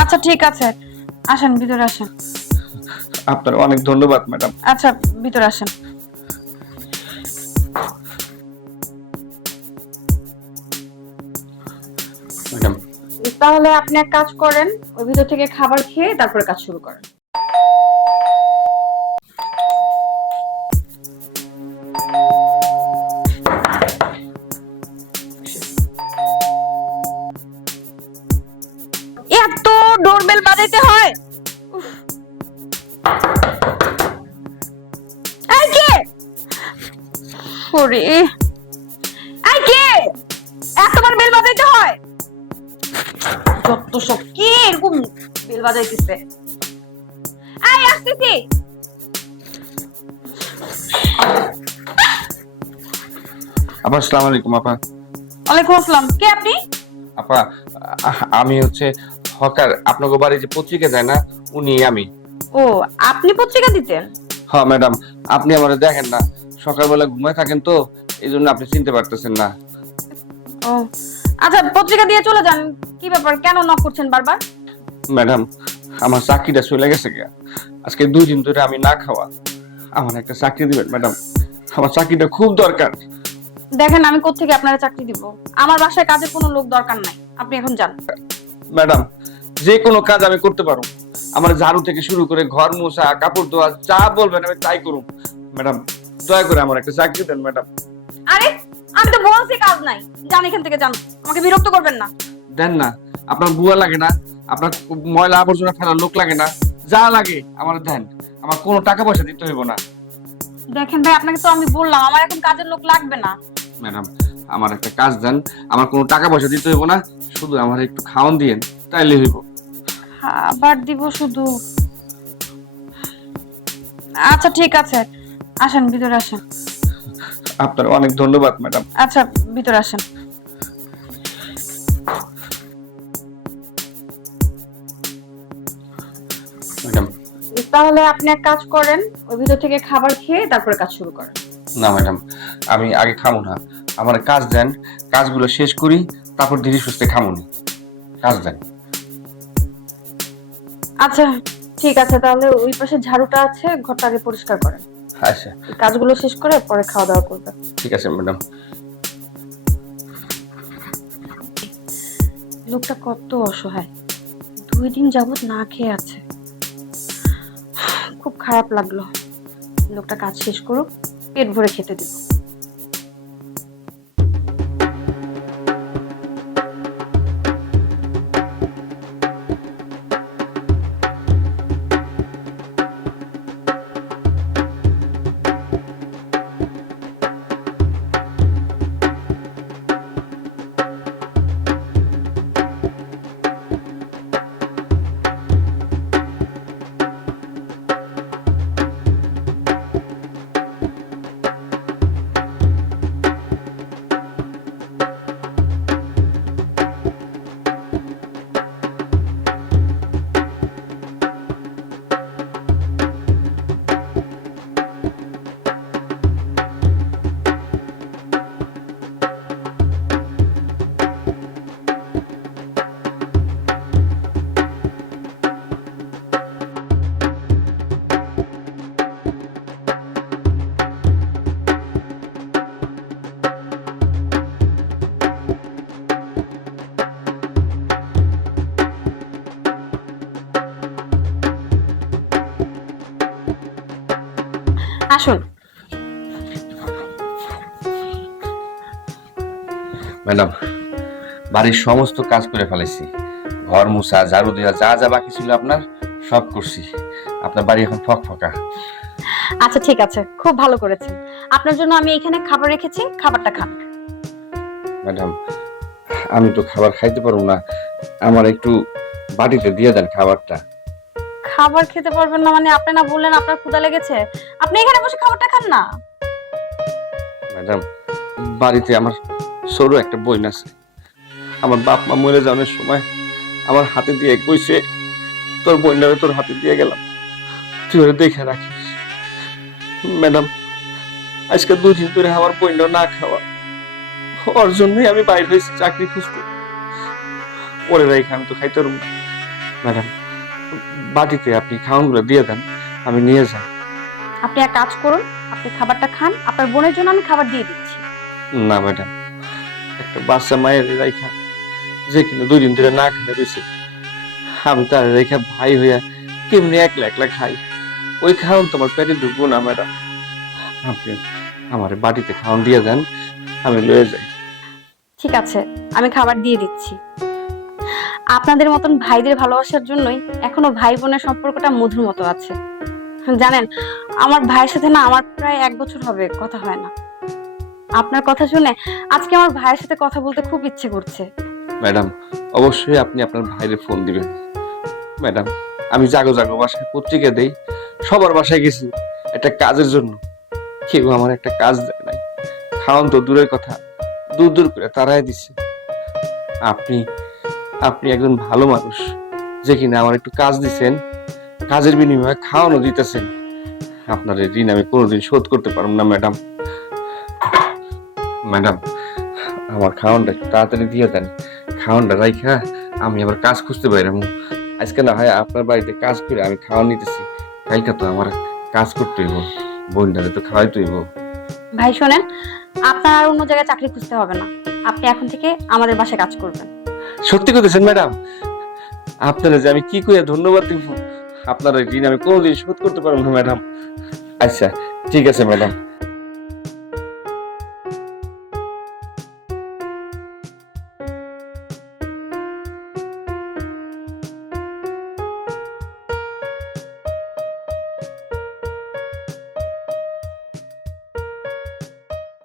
আচ্ছা ঠিক আছে, আসেন ভিতরে আসেন। আপনার অনেক ধন্যবাদ ম্যাডাম। আচ্ছা ভিতরে আসেন। ম্যাডাম তাহলে আপনি এক কাজ করেন, ওই ভিতর থেকে খাবার খেয়ে তারপরে কাজ শুরু করেন। এত ডোরবেল বাজাইতে হয়? উফ। এই কে? ওরে, এই কে? এতবার বেল বাজাইতে হয়? যত সব কে এরকম বেল বাজাইতেছে? এই আসতেছি। আপা আসসালামু আলাইকুম। আপা ওয়ালাইকুম আসসালাম, কে আপনি? আপা আমি হচ্ছে হকার, আপনাকে বাড়ি যে পত্রিকা দেয় না উনি আমি। ও, আপনি পত্রিকা দিতেন? হ্যাঁ ম্যাডাম, আপনি আমারে দেখেন না, সকালবেলা ঘুমায় থাকেন তো এই জন্য আপনি চিনতে পারতেছেন না। ও আচ্ছা, পত্রিকা দিয়ে চলে যান। কি ব্যাপার, কেন নক করছেন বারবার? ম্যাডাম আমার চাকরিটা চলে গেছে গা, আজকে 2 দিন ধরে আমি না খাওয়া। আমার একটা চাকরি দিবেন ম্যাডাম, আমার চাকরিটা খুব দরকার। দেখেন, আমি কোত্থেকে আপনারা চাকরি দিব? আমার বাসায় কাজের কোনো লোক দরকার নাই, আপনি এখন যান। ম্যাডাম যে কোনো কাজ আমি করতে পারবো, আমার ঝাড়ু থেকে শুরু করে ঘর মোছা, কাপড় ধোয়া, যা বলবেন আমি তাই করুম। ম্যাডাম দয়া করে আমার একটা চাকরি দেন ম্যাডাম। আরে, আমি তো বলছি কাজ নাই, যান এখান থেকে যান, আমাকে বিরক্ত করবেন না। দেন না, আপনার বুয়া লাগে না, আপনার ময়লা আবর্জনা ফেলার লোক লাগে না, যা লাগে আমার দেন, আমার কোনো টাকা পয়সা দিতে হইব না। দেখেন ভাই, আপনাকে তো আমি বললাম আমার এখন কাজের লোক লাগবে না। ম্যাডাম আমার একটা কাজ দেন, আমার কোনো টাকা পয়সা দিতে হইব না, শুধু আমার একটু খাওয়ান দিয়েন তাইলে হইব। আবার দিব শুধু? আচ্ছা ঠিক আছে, আসেন ভিতরে আসেন। আপনার অনেক ধন্যবাদ ম্যাডাম। আচ্ছা ভিতরে আসেন। ম্যাডাম তাহলে আপনি এক কাজ করেন, ওই ভিতর থেকে খাবার খেয়ে তারপরে কাজ শুরু করেন। না ম্যাডাম, আমি আগে খামো না, আমার কাজ দেন, কাজগুলো শেষ করি, তারপর ধীরে সুস্থে খামুনি। কাজ দেন। আচ্ছা ঠিক আছে, তাহলে ওই পাশে ঝাড়ুটা আছে, ঘরটা আগে পরিষ্কার করেন। আচ্ছা এই কাজগুলো শেষ করে পরে খাওয়া দাওয়া করবেন। ঠিক আছে ম্যাডাম। লোকটা কত অসহায়, 2 দিন যাবত না খেয়ে আছে। খুব খারাপ লাগলো। লোকটা কাজ শেষ করুক, পেট ভরে খেতে দিব। আসুন। ম্যাডাম বাড়ির সমস্ত কাজ করে ফেলেছি, ঘর মুছা, ঝাড়ু দেওয়া, যা যা বাকি ছিল আপনার সব করছি। আপনার বাড়ি এখন ফকফকা। আচ্ছা ঠিক আছে, খুব ভালো করেছেন। আপনার জন্য আমি এখানে খাবার রেখেছি, খাবারটা খান। ম্যাডাম আমি তো খাবার খাইতে পারবো না, আমার একটু বাটিতে দিয়ে দেন খাবারটা। খাবার খেতে পারবেন না মানে? আপনি না বললেন আপনার ক্ষুধা লেগেছে? আপনি এখানে বসে খাবারটা খান না। ম্যাডাম বাড়িতে আমার ছোট একটা বোন আছে, আমার বাপ মা মরে যাওয়ার সময় আমার হাতে দিয়ে কইছে তোর বোনটারে তোর হাতে দিয়ে গেলাম, তুই ওরে দেখে রাখিস। ম্যাডাম আজকে 2 দিন ধরে আমার বোনটা না খাওয়া, ওর জন্যই আমি বাইরে হয়েছি চাকরি খুঁজতে। ওরে রাইখে আমি তো খাইতে পারবো না। ম্যাডাম, বাটিতে আপনি খাওয়ানগুলো দিয়ে দেন, আমি নিয়ে যাই। আপনি এক কাজ করুন, আপনি খাবারটা খান, আপনার বোনের জন্য আমি খাবার দিয়ে দিচ্ছি। না ম্যাডাম, একটা বাচ্চা মায়ের রেখা যে কিনা 2 দিন ধরে না খেয়ে রয়েছে, আমি তার রেখা ভাই হইয়া কেমনি একলা একলা খাই, ওই খাওয়ান তোমার পেটে ঢুকবো না ম্যাডাম। আপনি আমার বাটিতে খাওয়ান দিয়ে দেন, আমি লয়ে যাই। ঠিক আছে, আমি খাবার দিয়ে দিচ্ছি। আপনাদের মতন ভাইদের ভালোবাসার জন্যই এখনো ভাই বোনের সম্পর্কটা মধুর মতো আছে। জানেন, আমার ভাইয়ের সাথে না আমার প্রায় 1 বছর হবে কথা হয় না। আপনার কথা শুনে আজকে আমার ভাইয়ের সাথে কথা বলতে খুব ইচ্ছে করছে। ম্যাডাম, অবশ্যই আপনি আপনার ভাইরে ফোন দিবেন। ম্যাডাম, আমি জাগো জাগো বাসায় পত্রিকা দেই, সবার বাসায় গেছি একটা কাজের জন্য, কেউ আমার একটা কাজ দেয় নাই। খাওয়ান তো দূরের কথা, দূর দূর করে তারাই দিচ্ছে। আপনি আপনি একজন ভালো মানুষ, যে কিনা আমার একটু কাজ দিচ্ছেন, কাজের বিনিময়ে খাওয়ানো দিতেছেন। আপনার এই ঋণ আমি কোনোদিন শোধ করতে পারবো না ম্যাডাম। ম্যাডাম, আমার খাওয়ানটা একটু তাড়াতাড়ি দিয়ে দেন। খাওয়ানটা রাইখা আমি আবার কাজ খুঁজতে পারি। আজকে না হয় আপনার বাড়িতে কাজ করে আমি খাওয়া নিতেছি, কালকে তো আমার কাজ করতে হইব, বোনটারে তো খাওয়াইতে হইব। ভাই শোনেন, আপনার আর অন্য জায়গায় চাকরি খুঁজতে হবে না, আপনি এখন থেকে আমাদের বাসায় কাজ করবেন। সত্যি কইতেছেন ম্যাডাম? আপনারা যে আমি কি কইয়া ধন্যবাদ দিব, আপনার এই ঋণ আমি কোনোদিন শোধ করতে পারবো না ম্যাডাম। আচ্ছা ঠিক আছে ম্যাডাম,